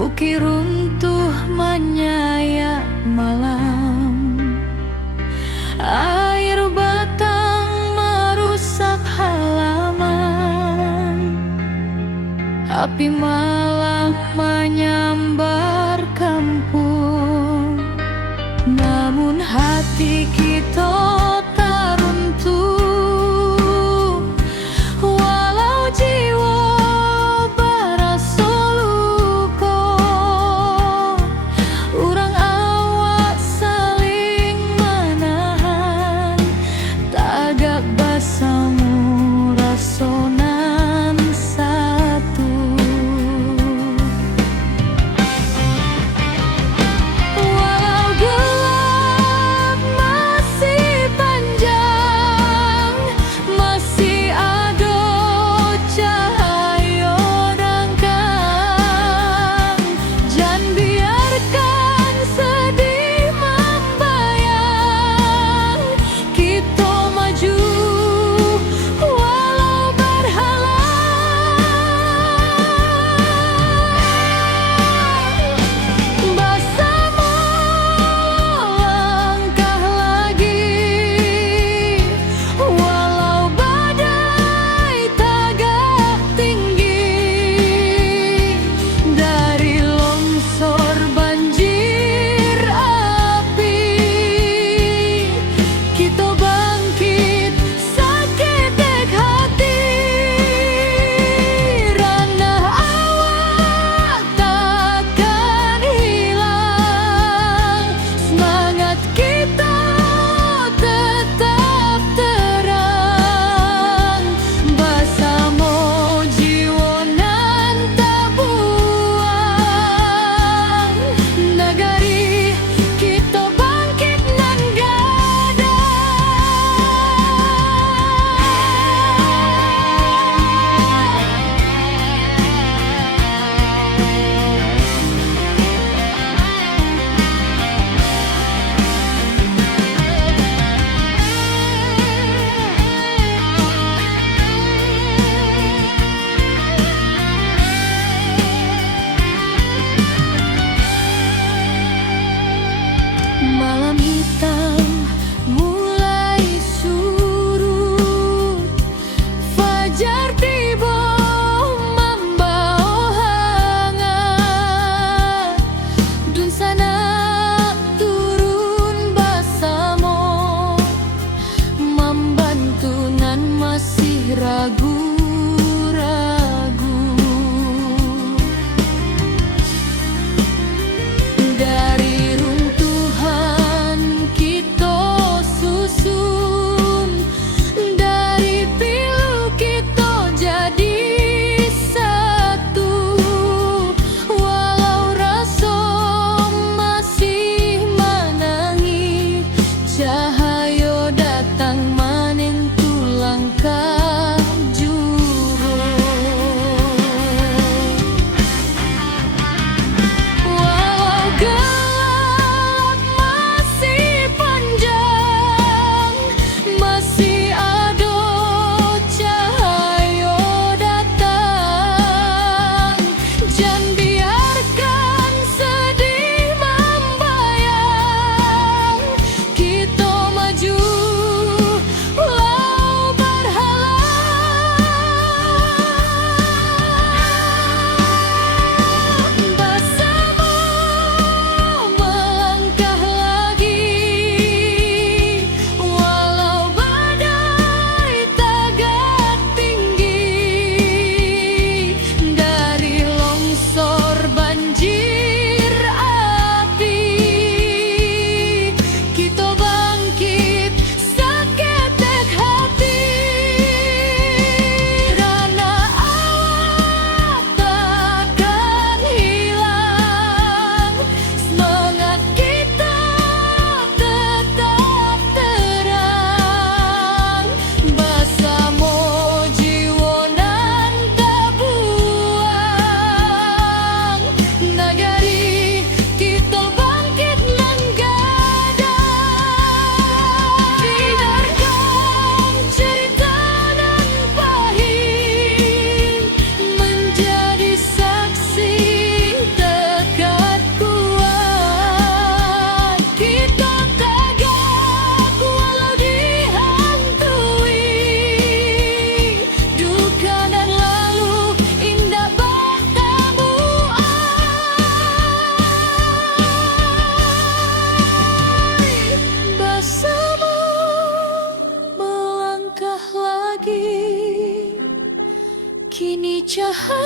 bukit runtuh menyayat malam. Air batang merusak halaman, api malam menyambar kampung. Namun hati kita tak runtuh, walau jiwa berasa luka. Urang awak saling menahan, tagak basamu rasonan satu. Walau gelap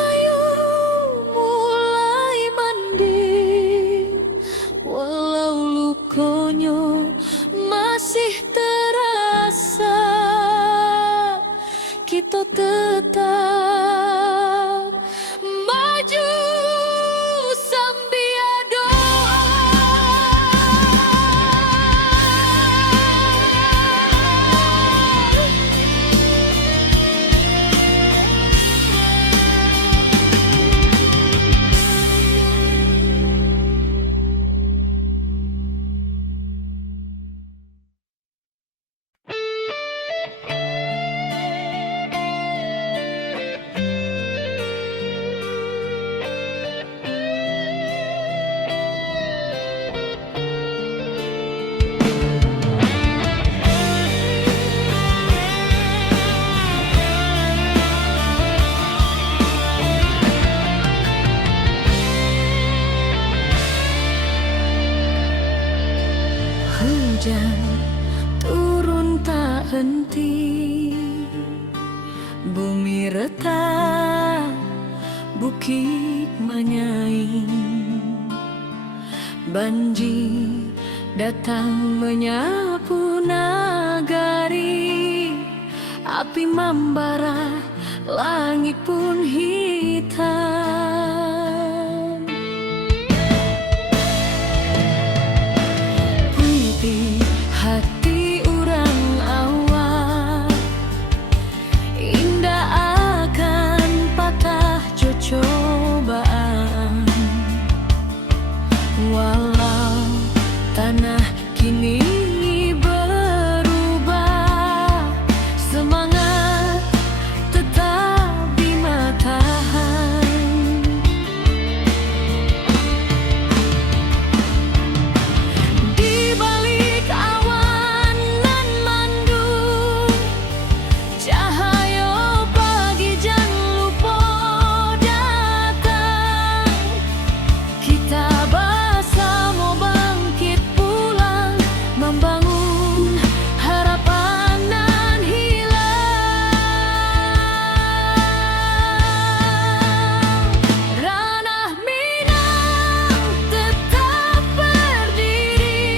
rahayu mulai mending, walau lukonyo masih terasa, kita tetap maju sambil doa. Hujan turun tak henti, bumi retak, bukit menyaing, banjir datang menyapu nagari, api membara, langit pun hitam. Hati orang awak indah akan patah cobaan, walau tanah kini berubah, semangat tetap di matahari. Di balik awan nan mandung, cahaya pagi jangan lupa datang. Kita bersama bangkit pulang, membangun harapan nan hilang. Ranah Minang tetap berdiri,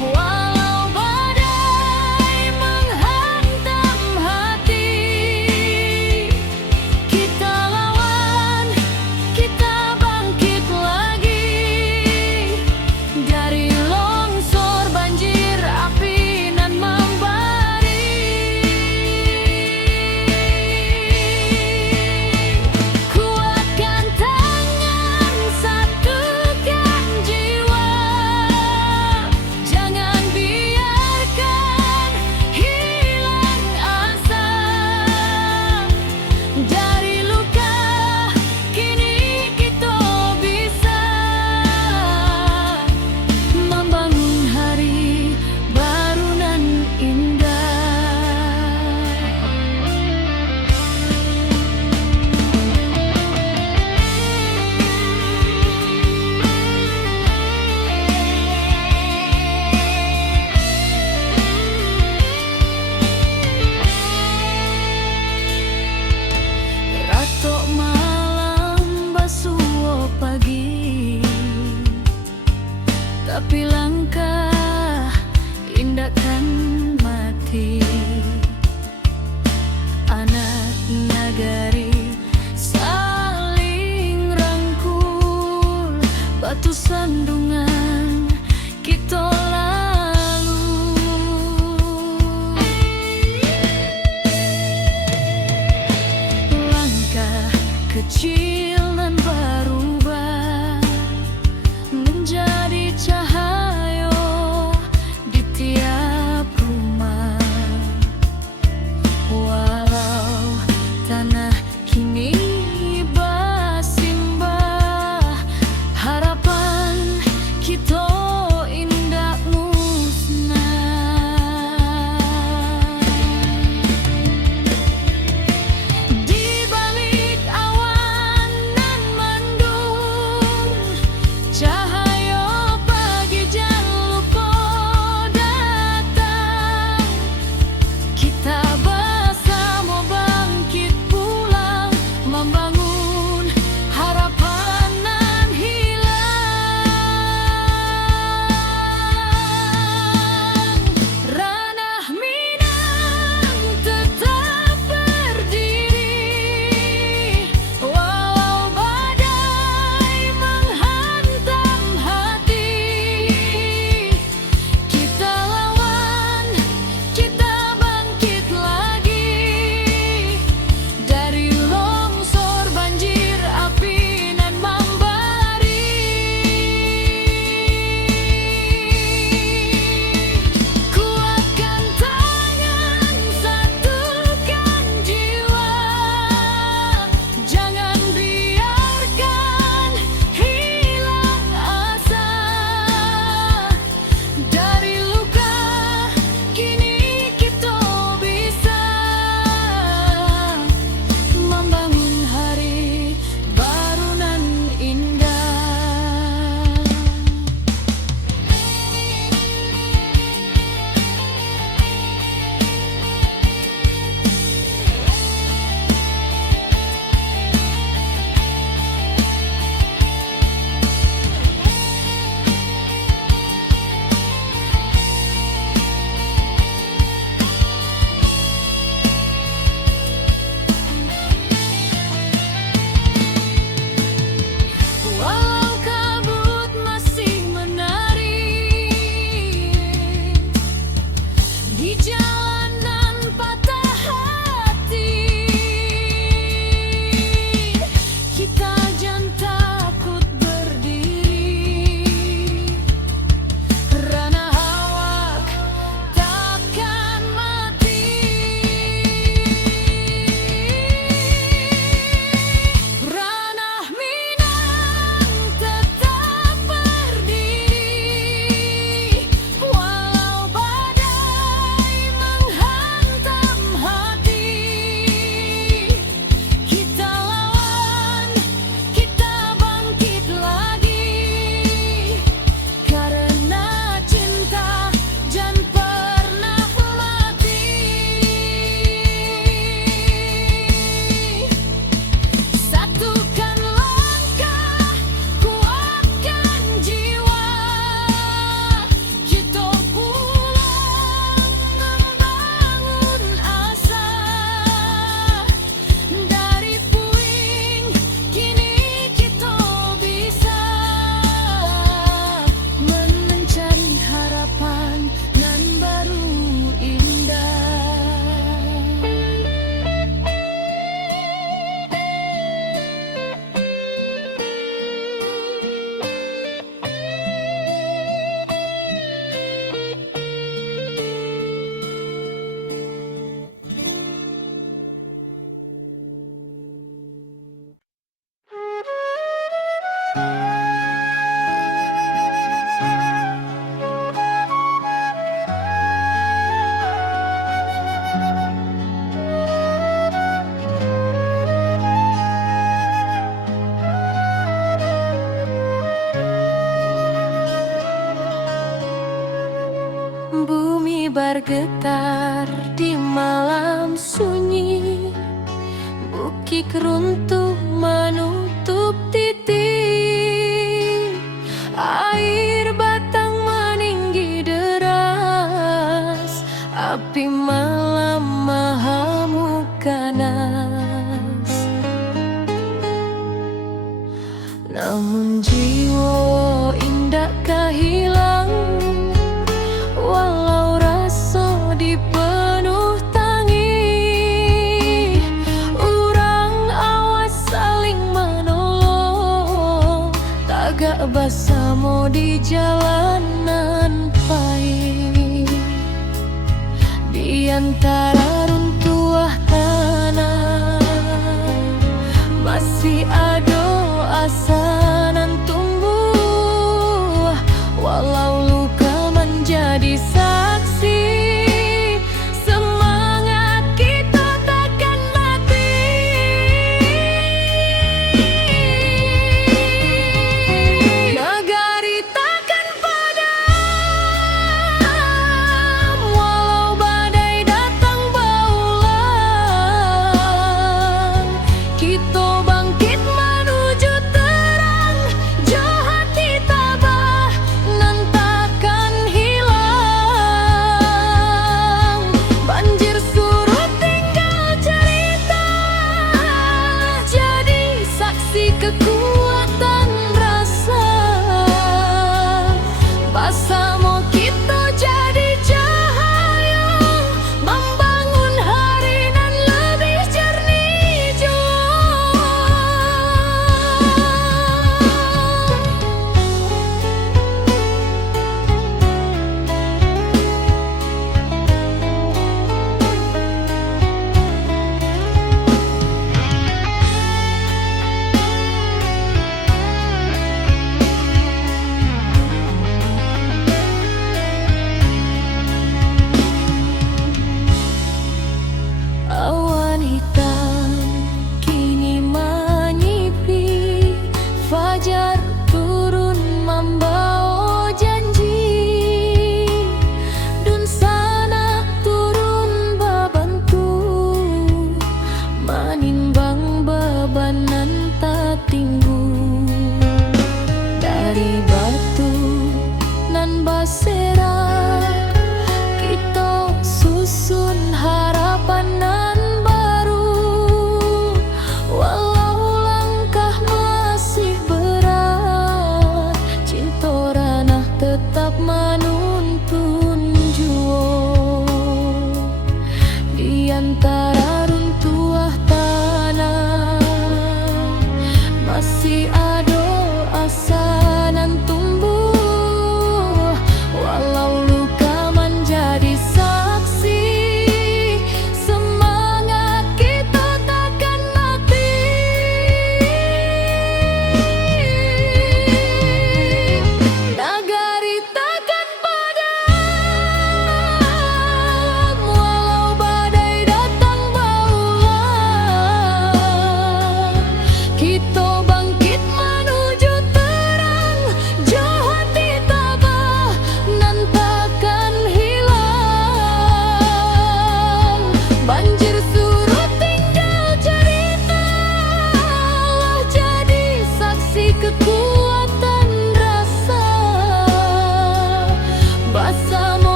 walau badai menghantam hati. Kita lawan, kita bangkit lagi, dari longsor, banjir, api nan membari. Kuatkan tangan, satukan jiwa, jangan biarkan hilang asa. Dari luka kini kita bisa membangun hari baru nan indah. Ratok malam basuh pagi, tapi langkah indah kan mati. Anak nagari saling rangkul, batu sandungan kita lalu. Langkah kecil nan berubah menjadi cahaya di tiap rumah, walau tanah kini bersimbah, harapan kita indah musnah. Di balik awan bergetar di malam sunyi. Bukit runtuh menutup titik, air batang meninggi deras, api malam mahamuk ganas. Namun jiwa indah hilang, walau rasa dipenuh tangi. Urang awas saling menolong, tagak bersama di jalanan pahit. Di antara runtuh tanah masih ada asa nan tumbuh, walau luka menjadi saksi. Semangat kita takkan mati. Negari takkan padam, walau badai datang berulang. Kita bangkit menuju terang.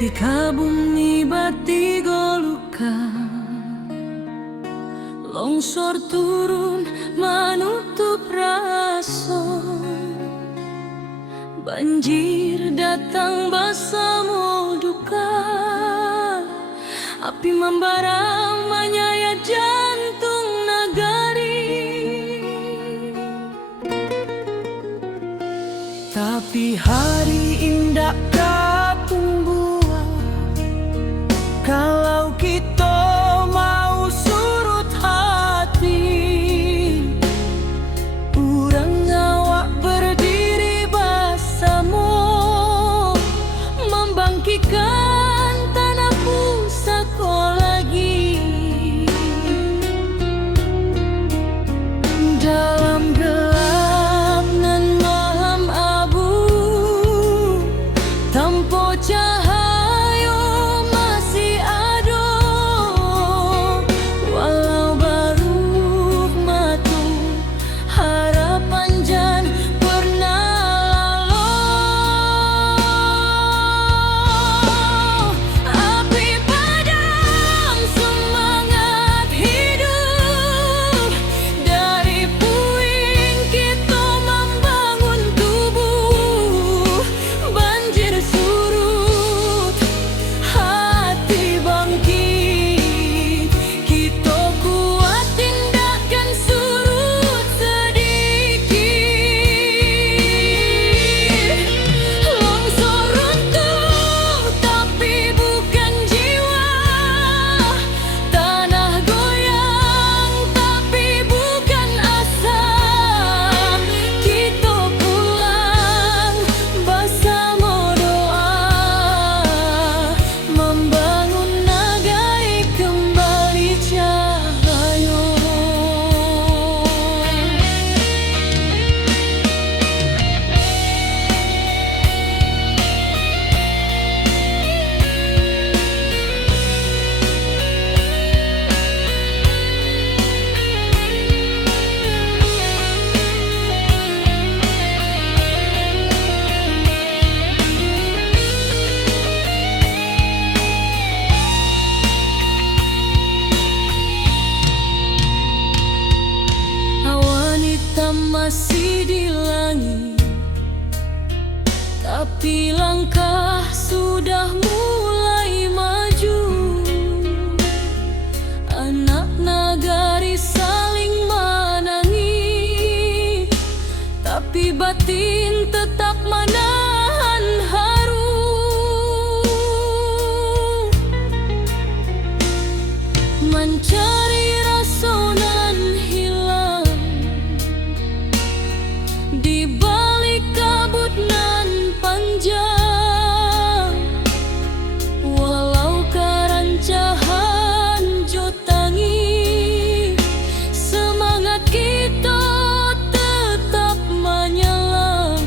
Ketika bumi bati golukan, longsor turun menutup rason, banjir datang bersama duka, api membara menyayat jantung negari. Tapi hari indah kapung buah, kalau kita mau surut hati, urang awak berdiri bersama, membangkitkan tanah pusaka lagi. Dalam gelap nan malam abu, tanpa cahaya masih ada, walau baru matu harapan jan pernah lalu. Api padam semangat hidup, dari puing kita membangun tubuh. Banjir surut, hati bangkit, kita kuat tindakan surut sedikit. Longsor runtuh tapi bukan jiwa, tanah goyang tapi bukan asa. Kita pulang bersama doa, membangun negeri kembali cahaya. Awan hitam masih di langit, tapi langkah sudah mulai maju. Anak nagari saling menangis, tapi batin tetap menahan haru. Mencari rasa nan hilang di balik kabut nan panjang, walau kerancahan jotangi, semangat kita tetap menyelam.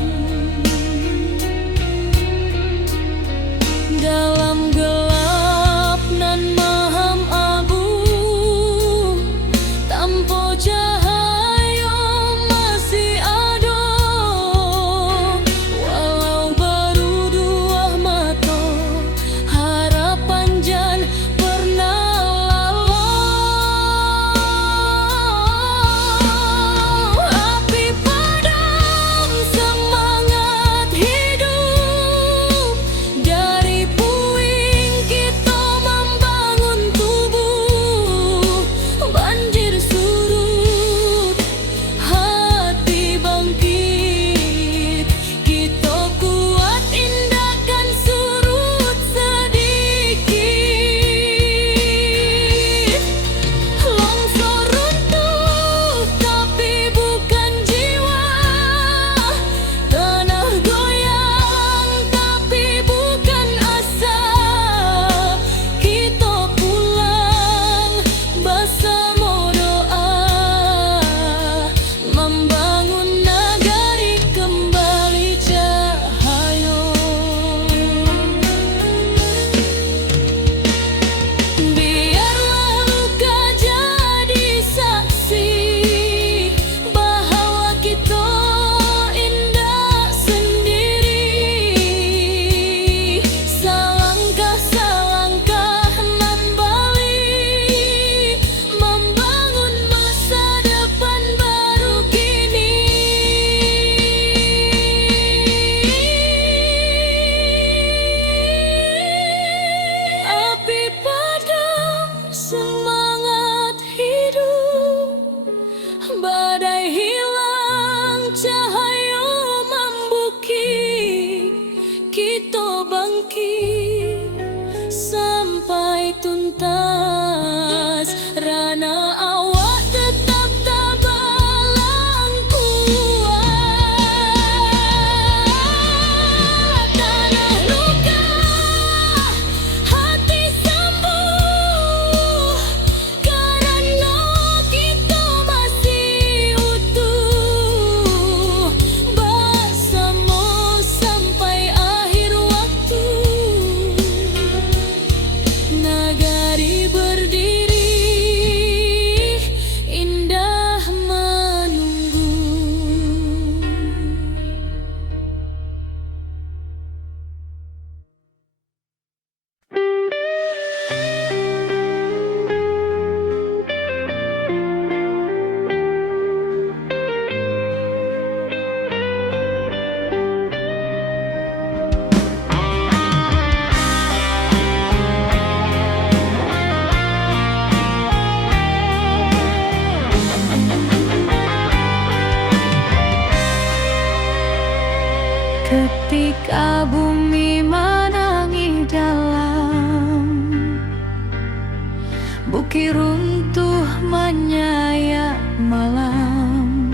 kaki runtuh menyayat malam.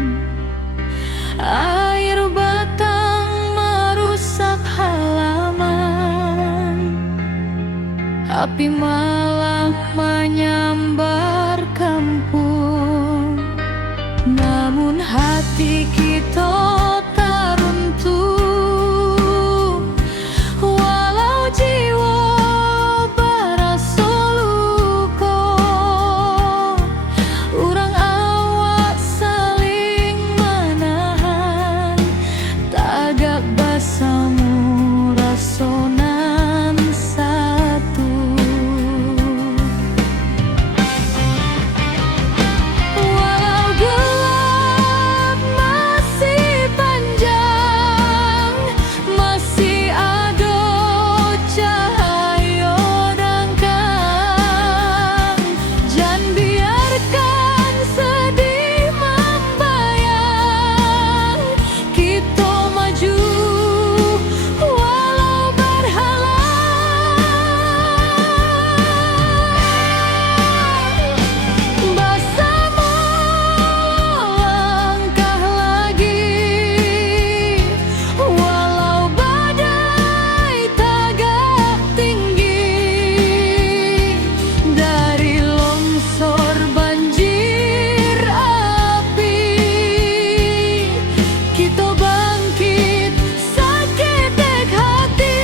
Air batang merusak halaman. Api malam menyambar kampung. Namun hati kita tak runtuh, walau jiwa berasa luka. Urang awak saling menahan, tagak basamu rasonan satu. Walau gelap masih panjang, masih ada cahaya dangkang. Jangan biarkan sedih membayang, kita maju walau berhalang. Bersama langkah lagi, walau badai tagak tinggi. Dari longsor banjir api, kita bangkit saketek hati.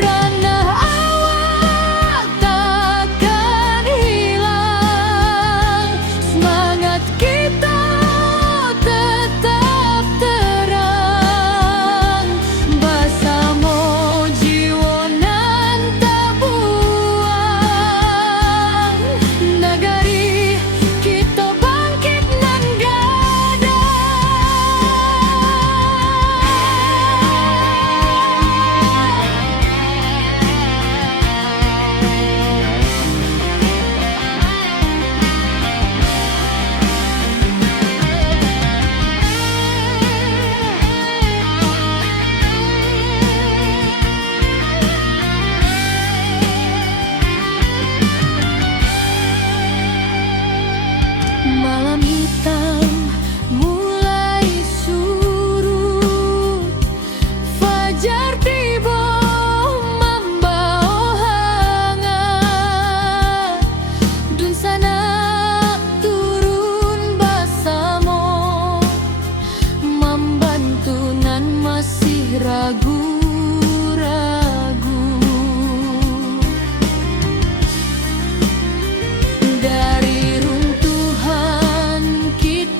Ranah awak takkan hilang, semangat kita tetap terang. Bersama jiwa nan tak buang, negari kita bangkit nan malam hitam mulai surut, fajar tiba membawa hangat. Dun sanak turun bersama, membantu nan masih ragu-ragu. Dari runtuhan kita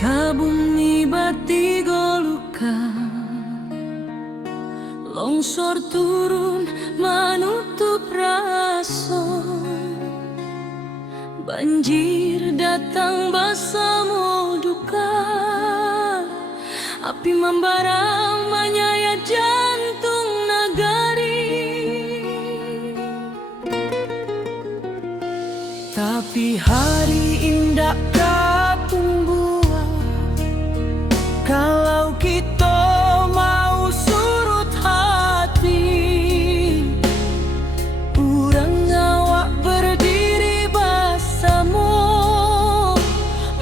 Kabumi bati goluka, longsor turun menutup raso, banjir datang bersama duka, api membara menyayat jantung nagari. Tapi hari indah kapung buah, kalau kita mau surut hati, urang awak berdiri bersama,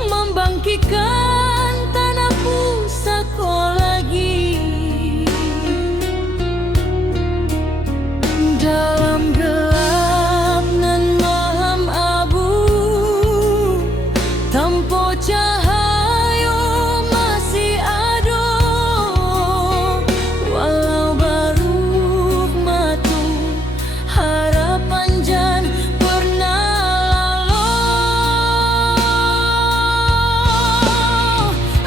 membangkitkan tanah pusaka lagi. Dalam gelap nan malam abu, tanpa cahaya masih ada, walau baru matu harapan jan pernah lalu.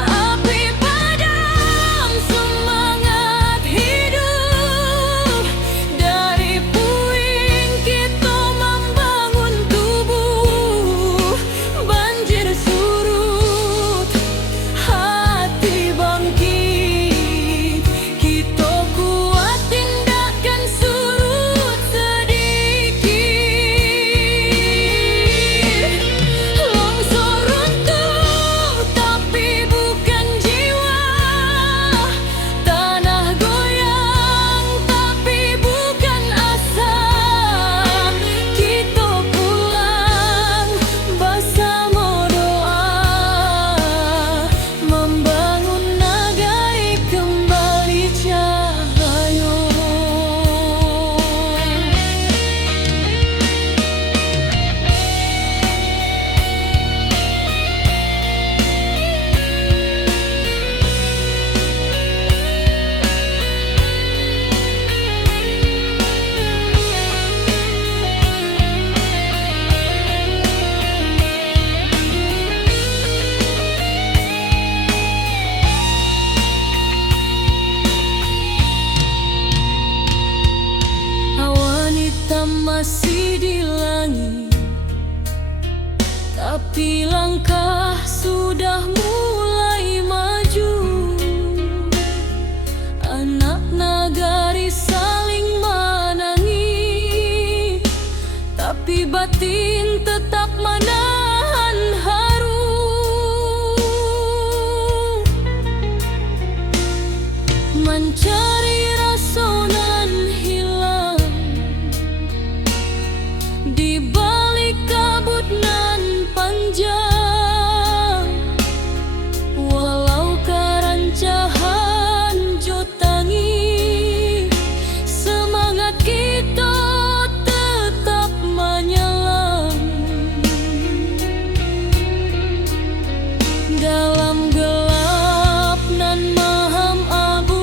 Api padam semangat hidup, dari puing kita membangun tubuh. Banjir surut, hati bangkit, kita kuat tindakan surut sedikit. Longsor runtuh tapi bukan jiwa, tanah goyang tapi bukan asa. Kita pulang bersama doa, membangun nagai kembali cahaya. Awan hitam masih di langit, tapi langkah sudah mulai maju. Anak nagari saling menangis, tapi batin tetap menahan haru. Mencari rasa nan hilang di balik kabut nan panjang, walau karancahan jotangi, semangat kita tetap menyelam. Dalam gelap nan maham abu,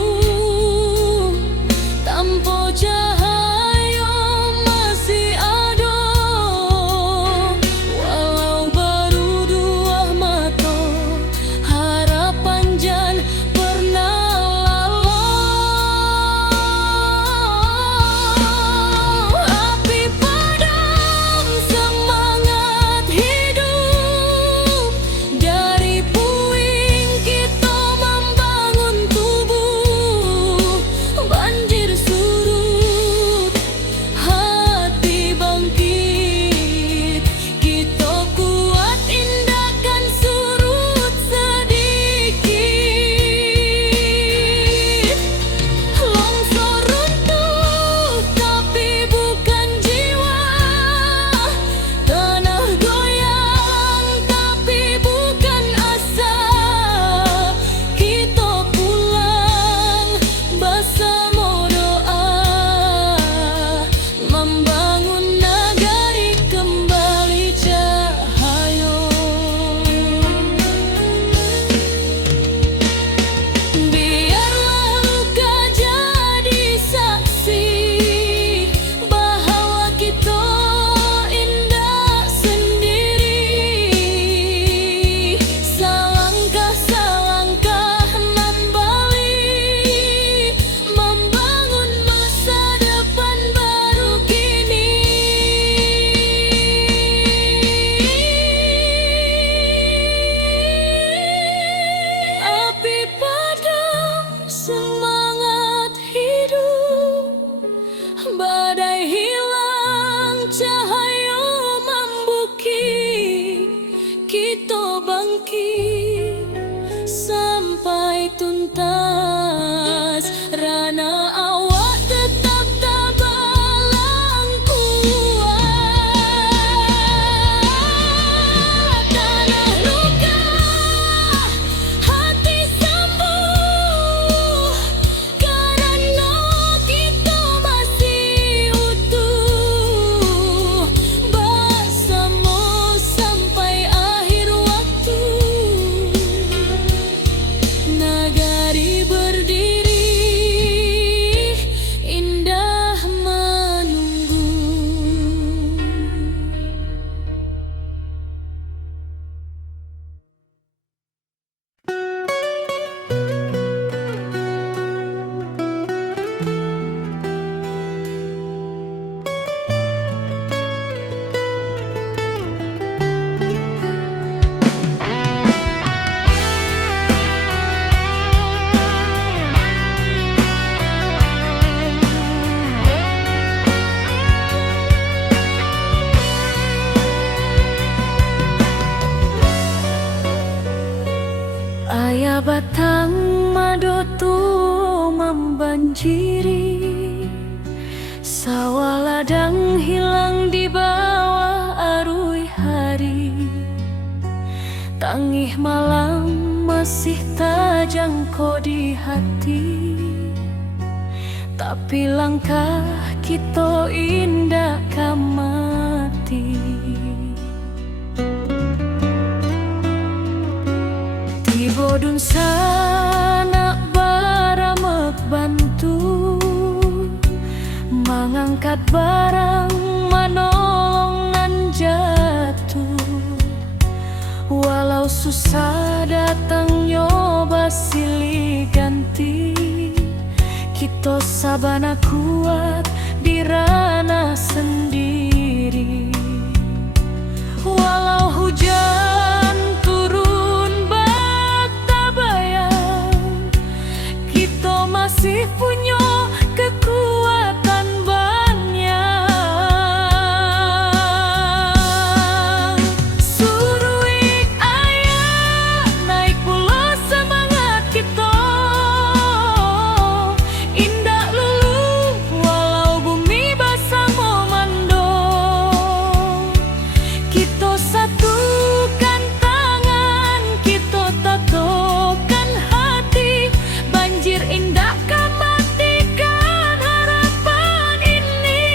atas. Rana awak tetap tabalang kuat. Tanah luka, hati sembuh, karena kita masih utuh bersama sampai akhir waktu. Nagari berdiri, indah menunggu. Ayah batang mado tua membanjiri, sawah ladang hilang di bawah arus hari. Tangih malam masih terjangkau di hati, tapi langkah kita indah kamati. Bodun sana baramek bantu, mengangkat barang manolongan jatuh. Walau susah datang nyoba silih ganti, kita sabana kuat di ranah sendiri. Walau hujan turun bayang, kita masih punya kekuatan banyak. Suruh ayah naik pula semangat kita, indah lulu walau bumi basah memando. Kita satukan tangan, kita tatokan hati, banjir indah kan matikan harapan ini.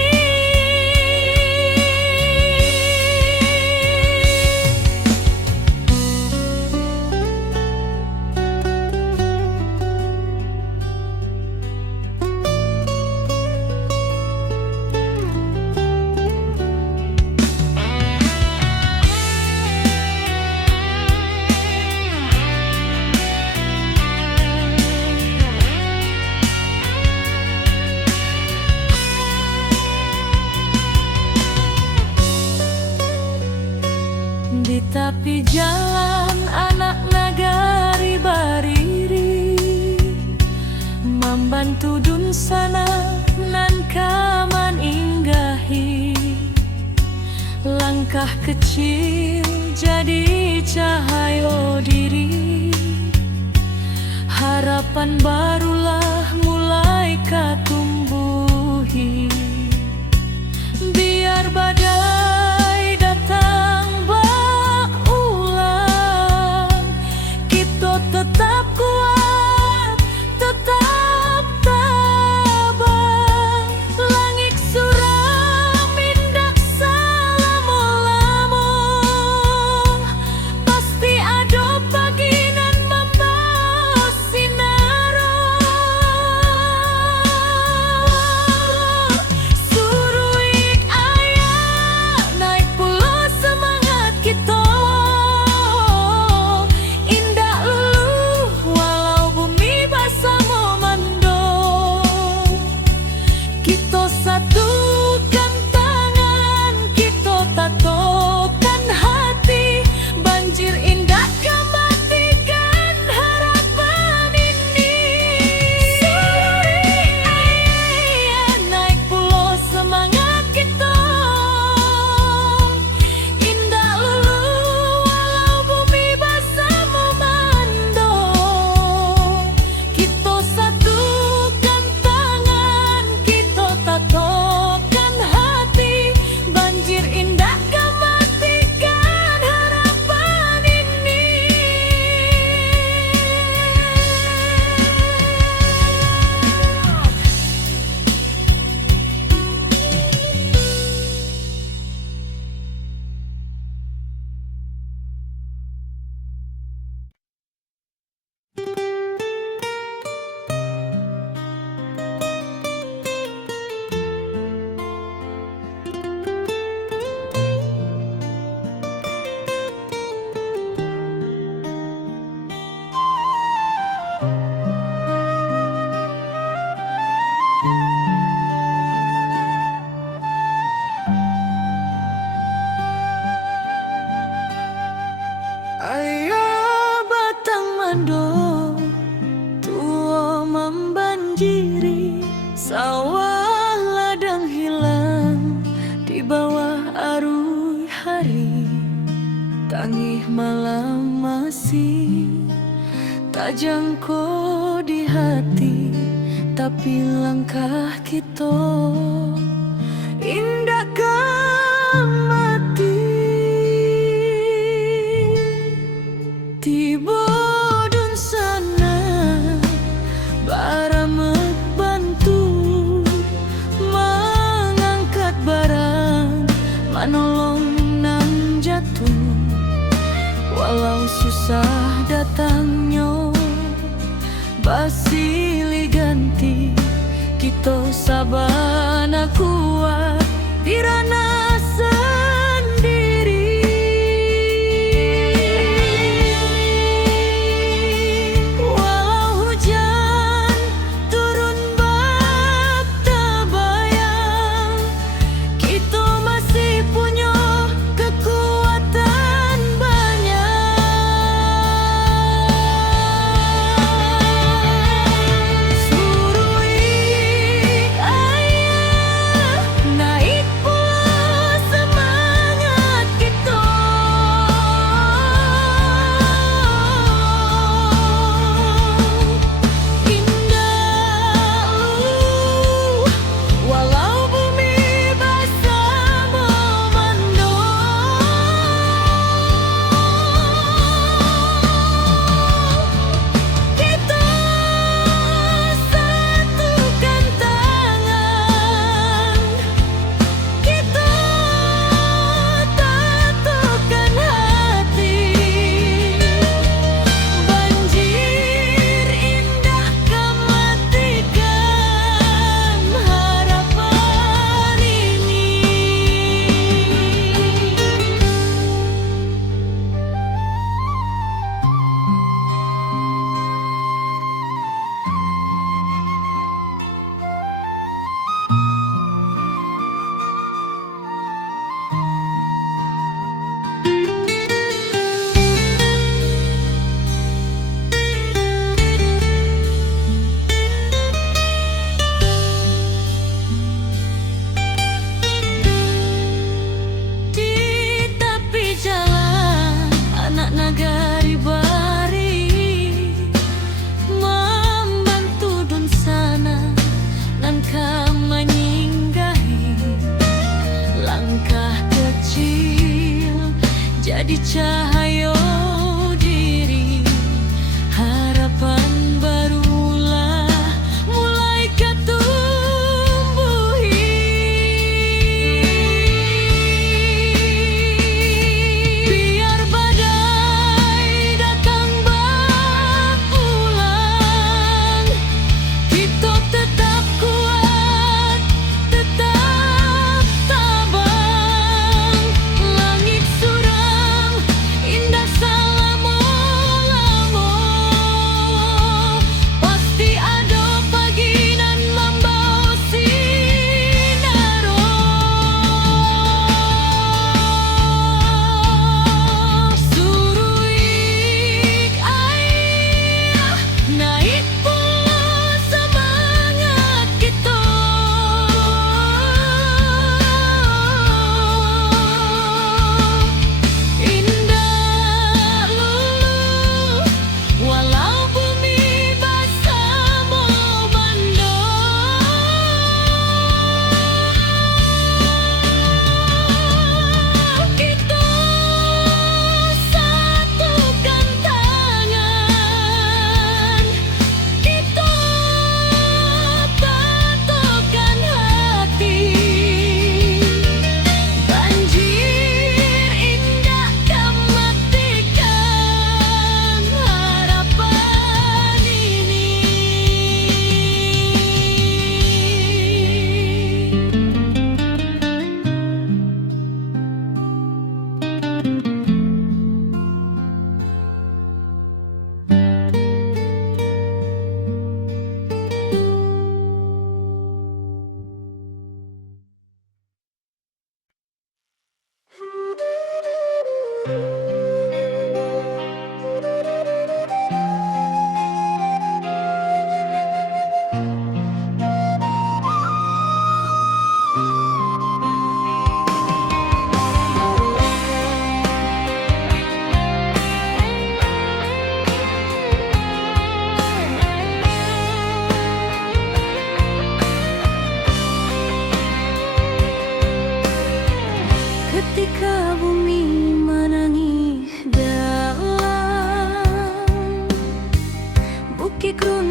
Di tepi jalan anak nagari bariri, membantu dun sana nan kaman inggahi. Langkah kecil jadi cahaya diri, harapan barulah mulai katumbuhi. Biar badai datang berulang, kita tetap kuat, tetap tabah. Langit suram indah selama-lama, pasti ada pagi nan membawa sinar. tak jangkau di hati, tapi langkah kita indah mati. Tiba dun sana baramek bantu mengangkat barang, manolong nang jatuh. Walau susah datangnya basilih ganti, kita sabana kuat dirana sendiri. Walau hujan turun bak tabayang, kita masih punya kekuatan banyak. Surui ayah naik pula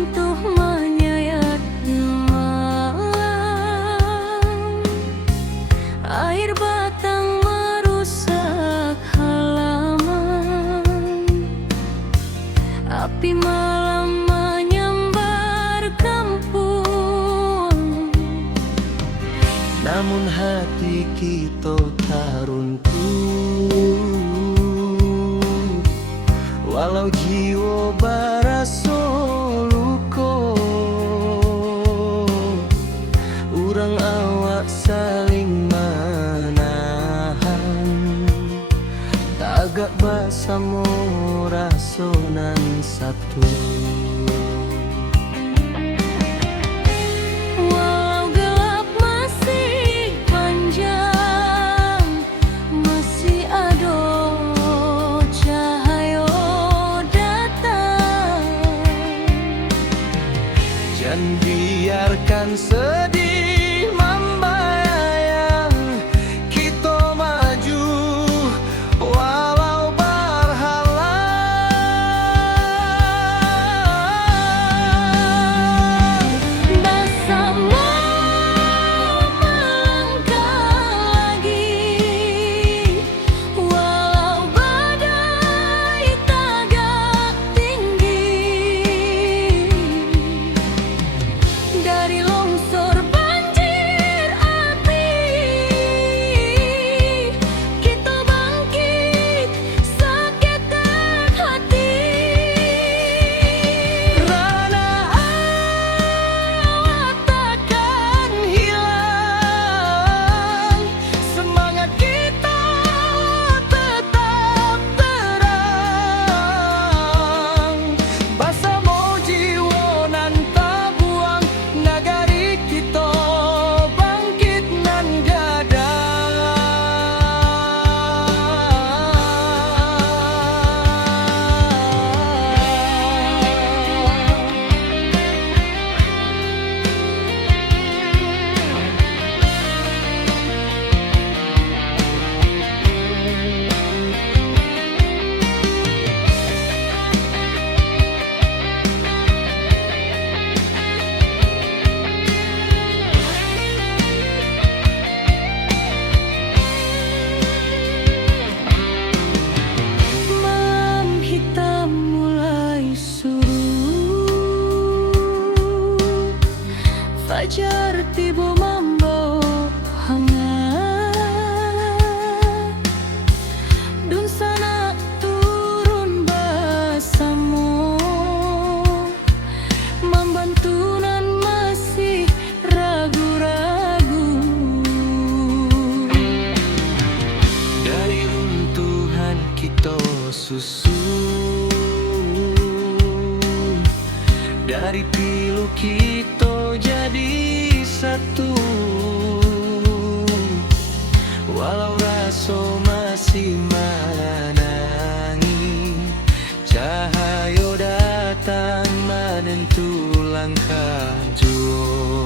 runtuh menyayat malam, air batang merusak halaman, api malam menyambar kampung. Namun hati kita tak runtuh, walau jiwa baraso luko. Urang awak saling menahan, tagak basamo rasonan satu. Walau gelap masih panjang, masih ada cahaya datang. Jangan biarkan sedih membayang, kita maju walau berhalang. Bersama melangkah lagi, walau badai tagak tinggi. Dari longsor banjir api, kita bangkit sakitkan hati. Rana awak takkan hilang, semangat kita tetap terang. Basamo jiwa nan tabuang, nagari kita bangkit nan gadang. Malam hitam mulai surut, fajar tiba membawa hangat. Dun sana turun basamo, membantu nan masih ragu-ragu. Dari runtuhan kita susun, dari pilu kita jadi satu. Walau raso masih menangi, cahaya datang menentu langkah jua.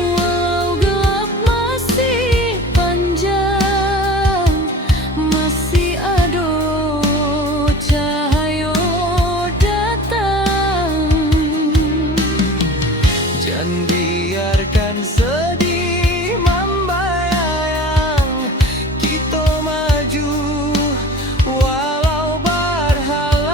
Walau gelap masih panjang, masih ada cahaya datang. Jangan biarkan sedih membayang, kita maju walau berhalang.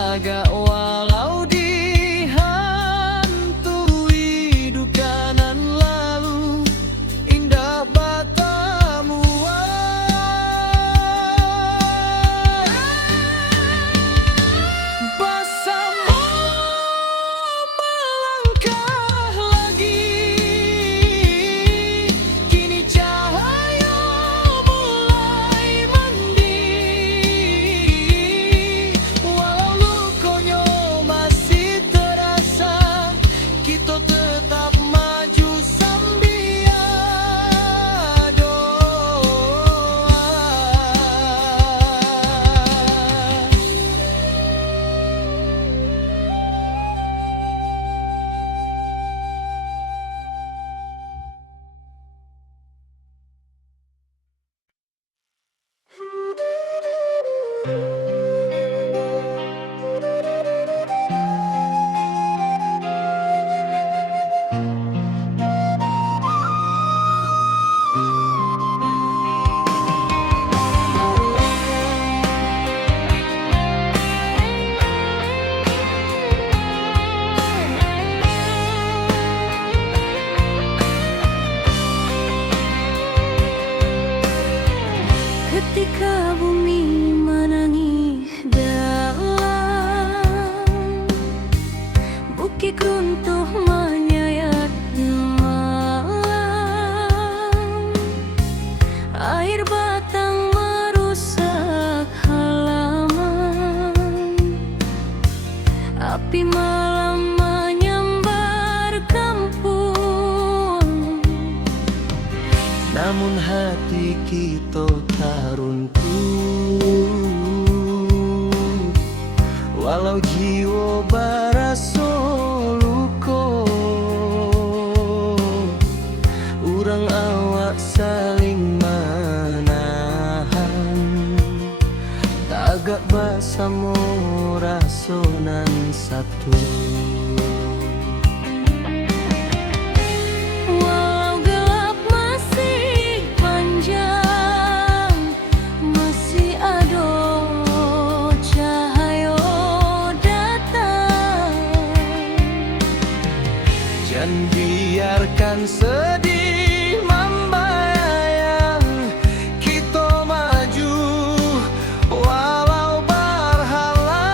jaga walau dihantui duka nan lalu indah batamu. Bersama melangkah lagi, kini cahaya mulai mending. Walau lukonya masih terasa, kita tetap maju sambil doa. Ketika bumi menangis dalam, bukit runtuh menyayat malam, air batang merusak halaman, api malam menyambar kampung. Namun hati kita tak runtuh, walau jiwa barasa luka. Urang awak saling menahan, tagak bersama rasonan satu. Walau gelap masih panjang, masih ada cahaya datang. Jangan biarkan sedih membayang, kita maju walau berhalang.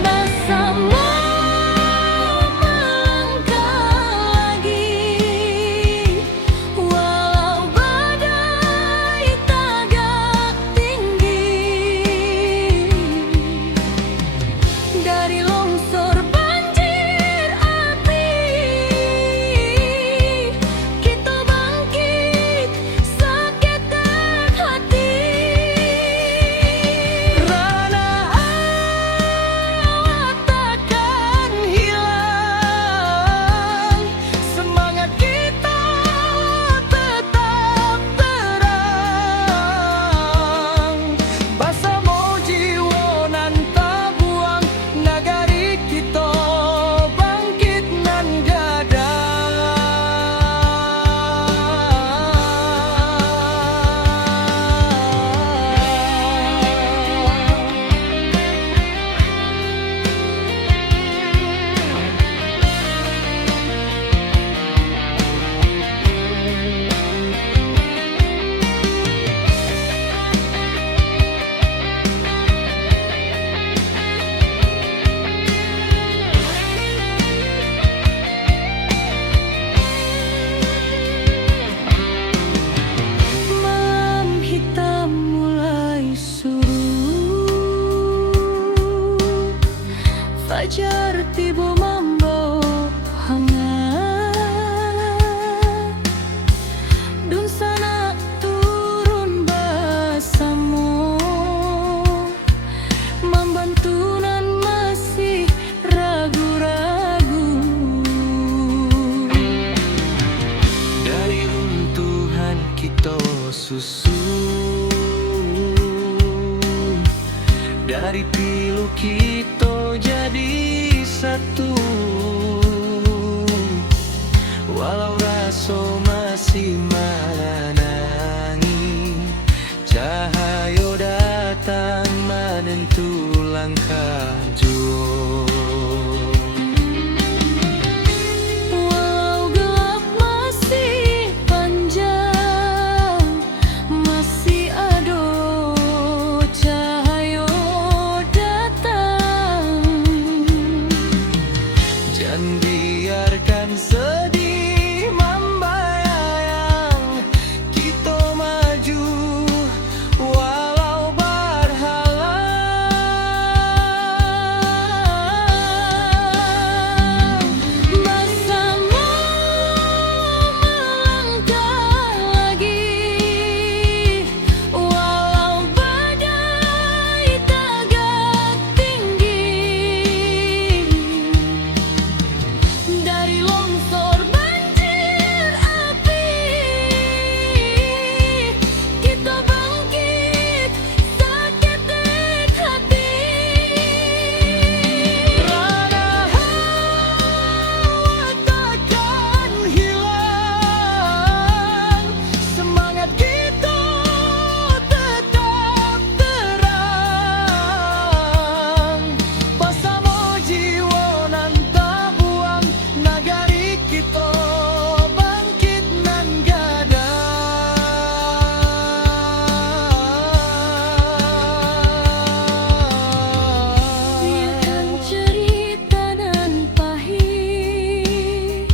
Bersama melangkah lagi, walau badai tagak tinggi. Dari longsor banjir api, kita bangkit seketek hati. Rana awak takkan hilang, semangat kita tetap terang. Bersama jiwa nan tak buang, nagari kita bangkit nan gadang. Malam hitam mulai surut, fajar tiba membawa hangat. Dun sana turun bersama, membantu nan masih ragu-ragu. Dari runtuhan kita susun, dari pilu kita jadi satu. Walau rasa masih menangi, Cahaya datang menentu langkah juo. Walau gelap masih panjang, masih ada cahaya datang. Jangan biarkan sedih membayang, kita maju walau berhalang. Bersama melangkah lagi, walau badai tegak tinggi. Dari longsor banjir api, kita bangkit seketik hati. Rada hawa takkan hilang, semangat kita tetap terang. Bersama jiwa nan tak buang, nagari kita bangkit nan Biarkan gadang. cerita nan pahit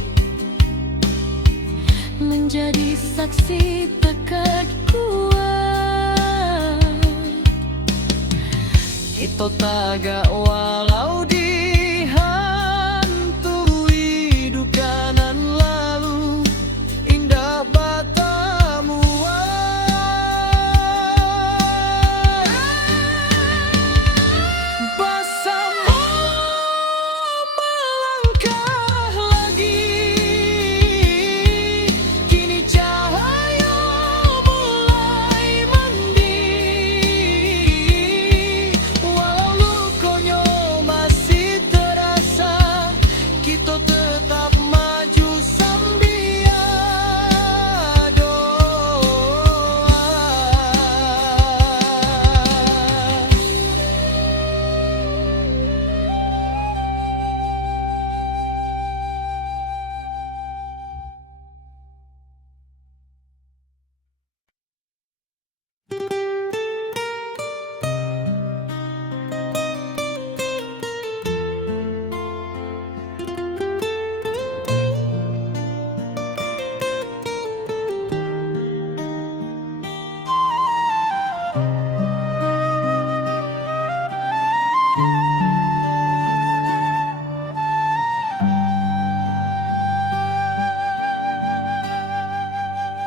menjadi saksi tekad kuat. Kita tagak walau dihantui duka nan lalu, indah batamuan. Bersama melangkah lagi, kini cahaya mulai mendiri. Walau lukanya masih terasa, kita tetap maju sambil doa.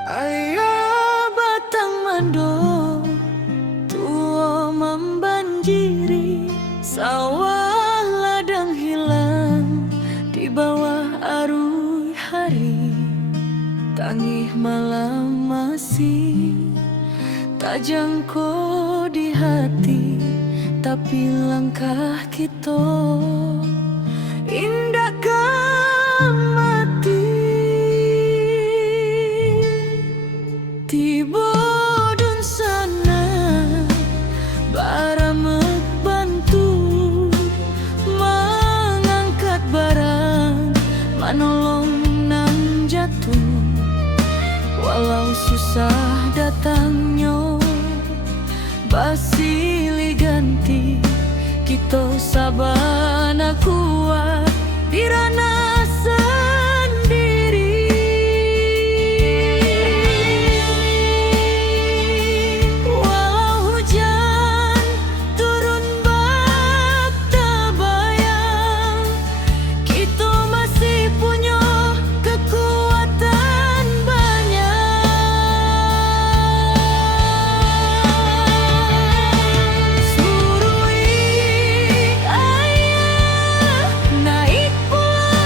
Ayah batang mando tua membanjiri, sawah ladang hilang di bawah arus hari. Tangih malam masih tak jangkau di hati, tapi langkah kita indahkan mati. Tiba dun sana baramek bantu mengangkat barang, manolong nang jatuh. Walau susah datangnya basilih ganti, kita sabana kuat di ranah sendiri. Walau hujan turun bak tabayang, kita masih punya kekuatan banyak. Surui ayah naik pula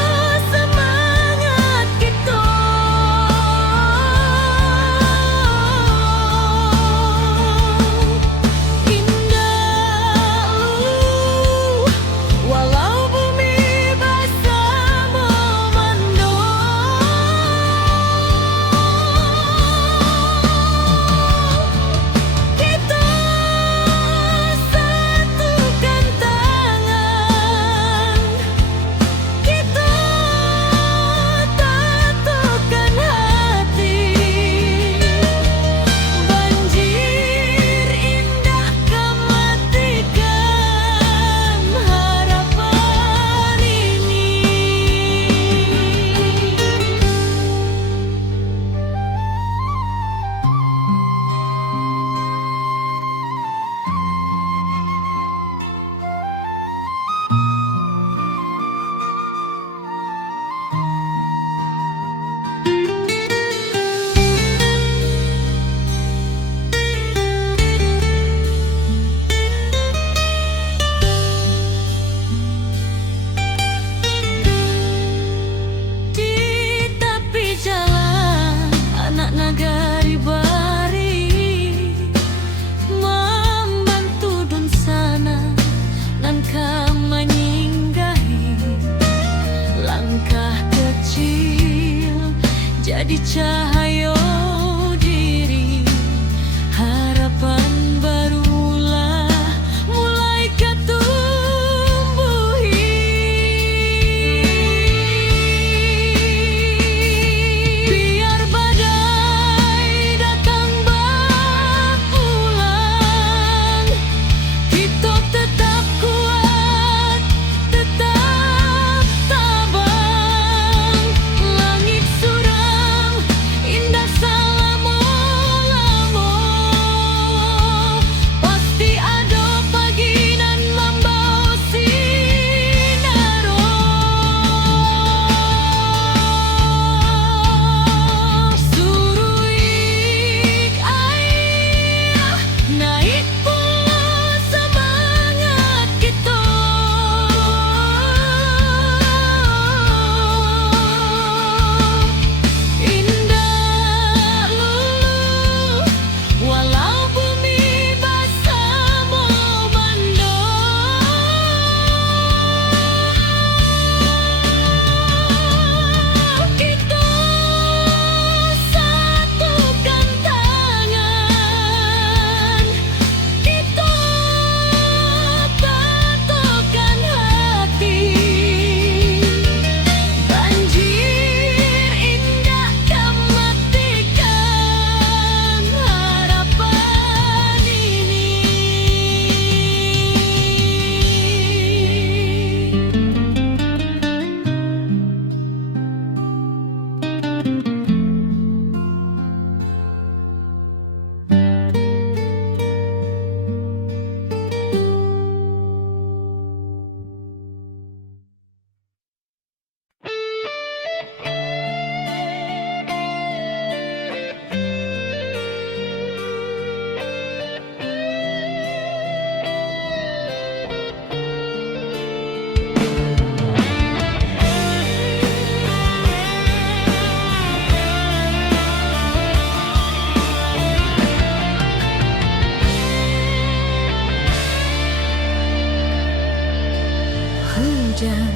hujan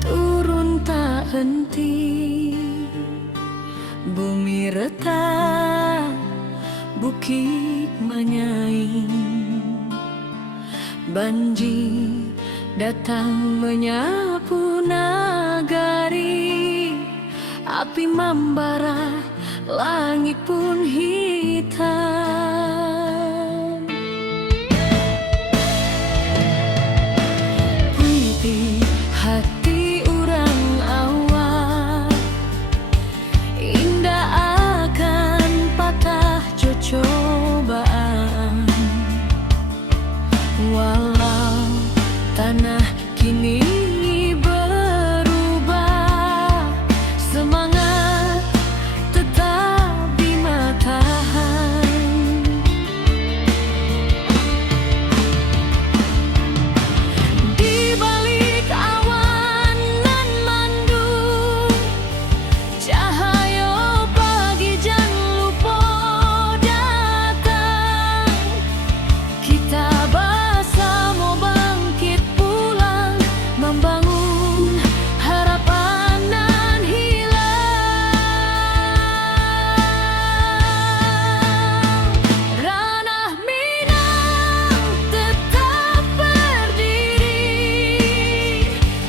turun tak henti, bumi retak, bukit menyaing, banjir datang menyapu nagari, api membara, langit pun hitam. Puiti hati urang awak, indah akan patah cobaan. Walau tanah kini berubah, semangat tetap di matahan. Di balik awan nan mendung, cahaya pagi jan lupa datang. Kita bersama bangkit pulang, membangun harapan nan hilang. Ranah Minang tetap berdiri,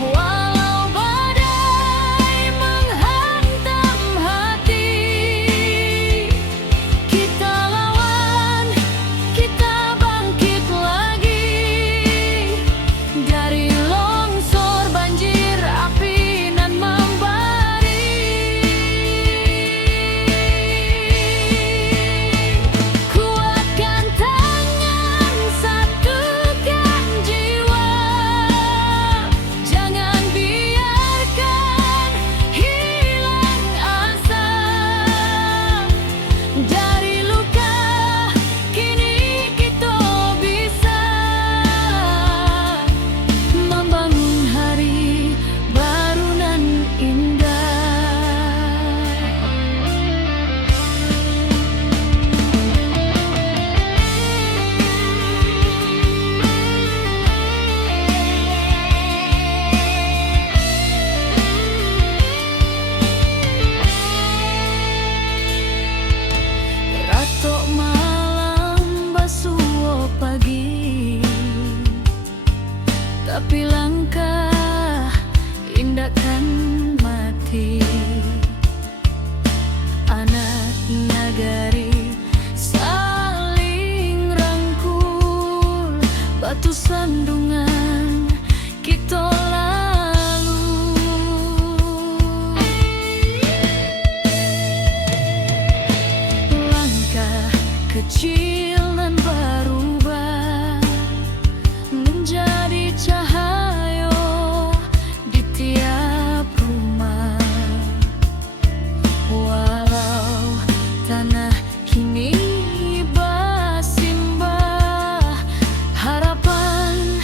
walau badai menghantam hati. Kita lawan, kita bangkit lagi, dari longsor banjir api nan membari. Kuatkan tangan, satukan jiwa, jangan biarkan hilang asa. Dari luka kini kita bisa membangun hari baru nan indah. Ratok malam basuh pagi, tapi langkah indahkan mati. Anak nagari saling rangkul, batu sandungan kita lalu. Langkah kecil nan berubah menjadi cahaya di tiap rumah. Walau tanah kini bersimbah, harapan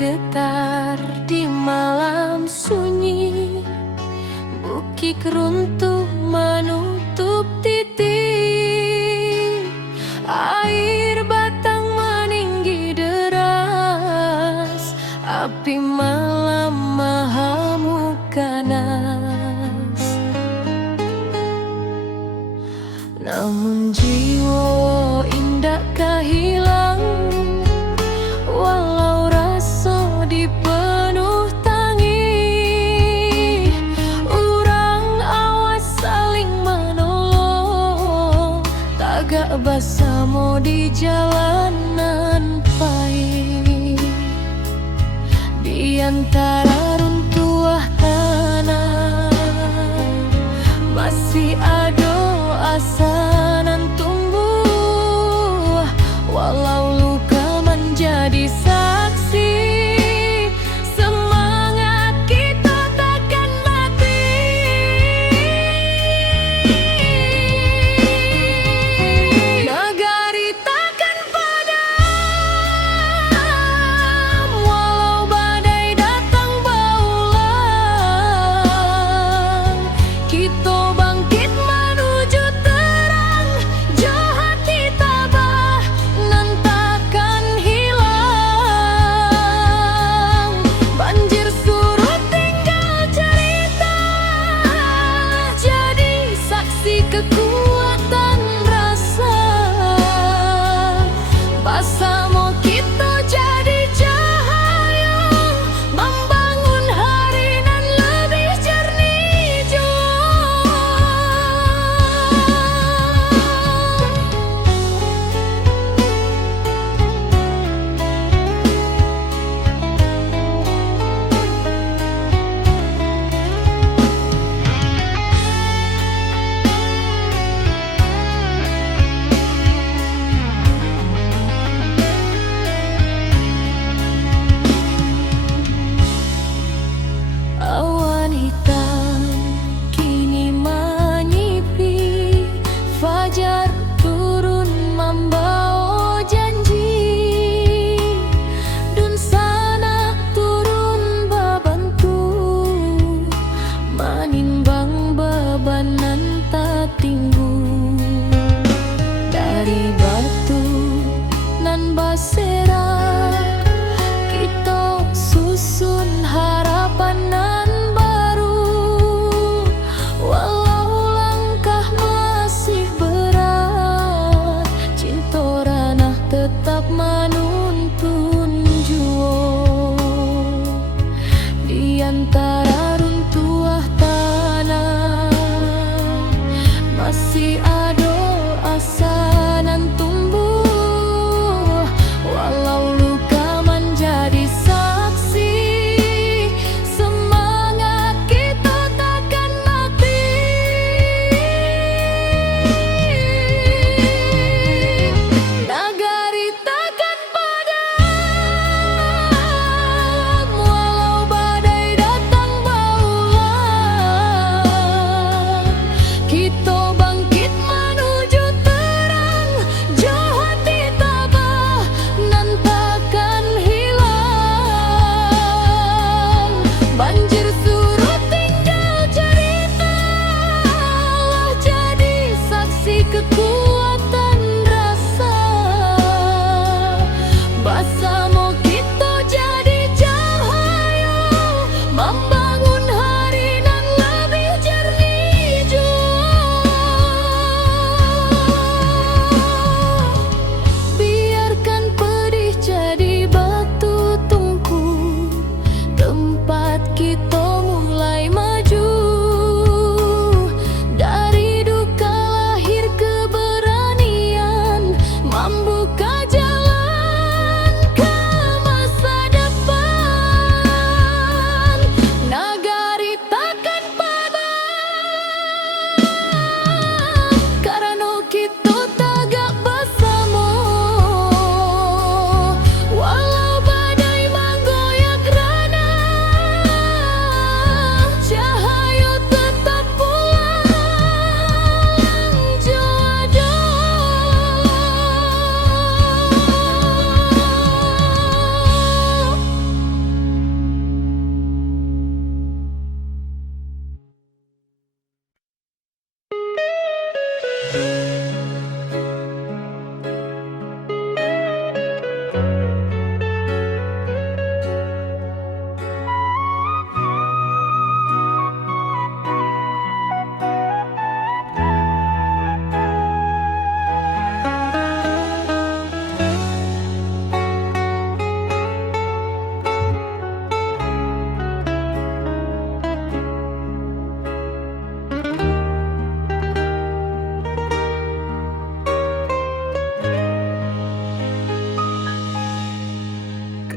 bergetar di malam sunyi. Bukit runtuh menutup titik, air batang meninggi deras, api malam mahamuk ganas. Namun jiwa indah hilang, walau rasa dipenuh tangi. Urang awas saling menolong, tagak bersama di jalanan pahit. Di antara runtuh tanah masih ada asa nan tumbuh, walau luka menjadi saksi. Semangat kita takkan mati. Negari takkan padam, walau badai datang berulang. Kita bangkit menuju terang.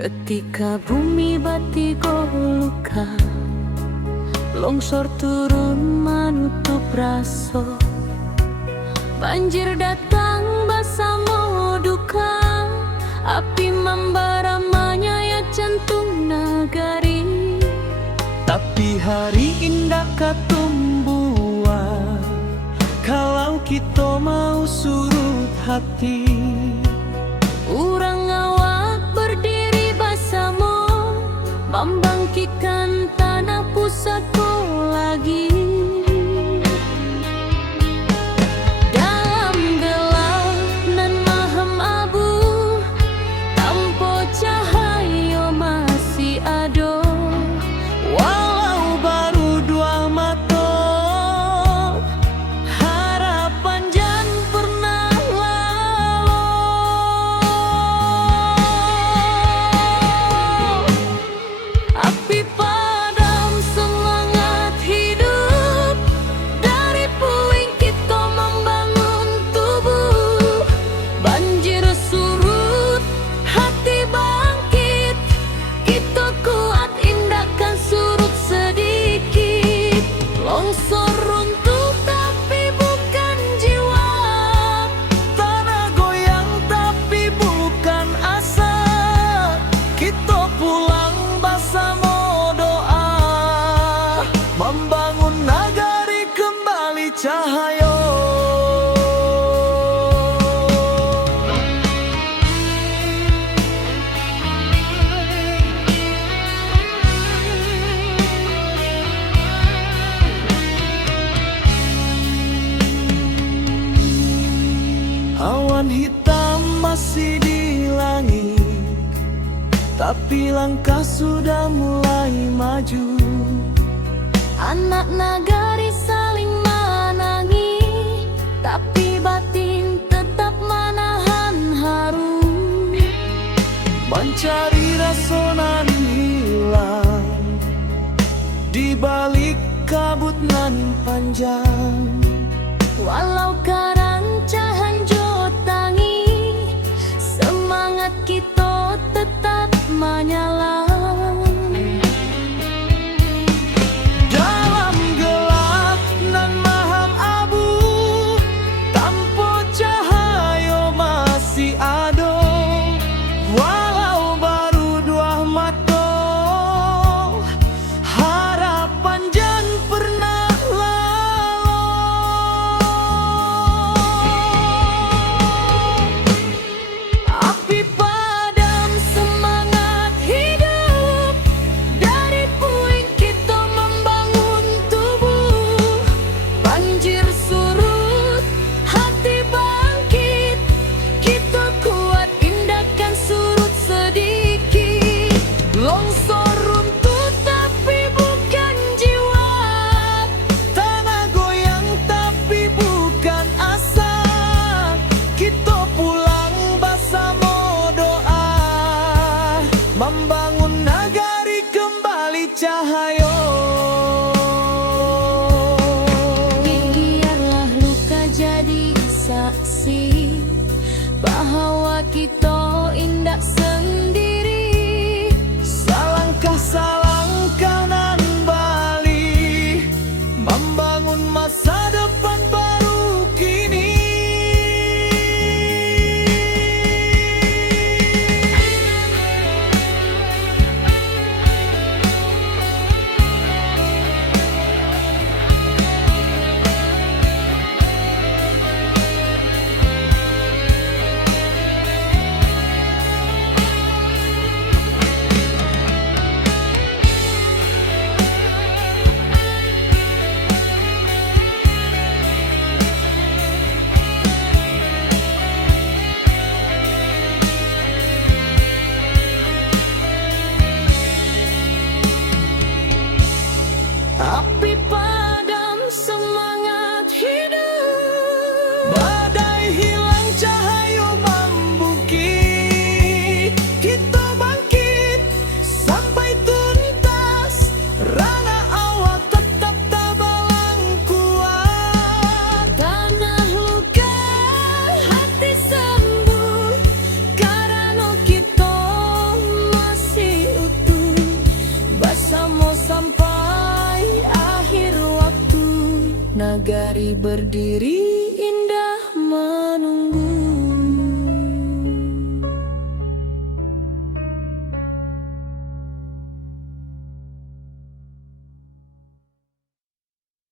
Ketika bumi batigo luka, longsor turun menutup raso, banjir datang bersama duka, api membara menyayat jantung nagari. Tapi hari indah katumbuhan, kalau kita mau surut hati. Urang awak berdiri bersama, membangkitkan tanah pusatku lagi. Dalam gelap nan mahem abu, tanpa cahaya masih ada. Walau baru dua mata, harapan jan pernah lalu. Api padam semangat hidup, dari puing kita membangun tubuh. Banjir surut, hati bangkit, kita kuat indahkan surut sedikit. Longsor runtuh tapi bukan jiwa, Tanah goyang tapi bukan asa. Kita pulang bersama doa, membangun nagari kembali cahaya. Awan hitam masih di langit, tapi langkah sudah mulai maju. anak nagari saling menangi, tapi batin tetap menahan haru. Mencari rasa nan hilang di balik kabut nan panjang. Walau kerancahan jotangi, semangat kita tetap menyala. Dalam gelap nan maham abu, tanpa cahaya masih ada. Walau baru dua mata, harapan jan pernah lalu. Api padam semangat hidup, dari puing kita membangun tubuh. Banjir surut, hati bangkit, kita kuat indahkan surut sedikit. Longsor runtuh tapi bukan jiwa, Tanah goyang tapi bukan asa. Kita pulang bersama doa, membangun nagari kembali cahaya. biarlah luka jadi saksi bahwa kita indah sendiri. Salangkah nan bali, membangun masa depan baru kini. Nagari berdiri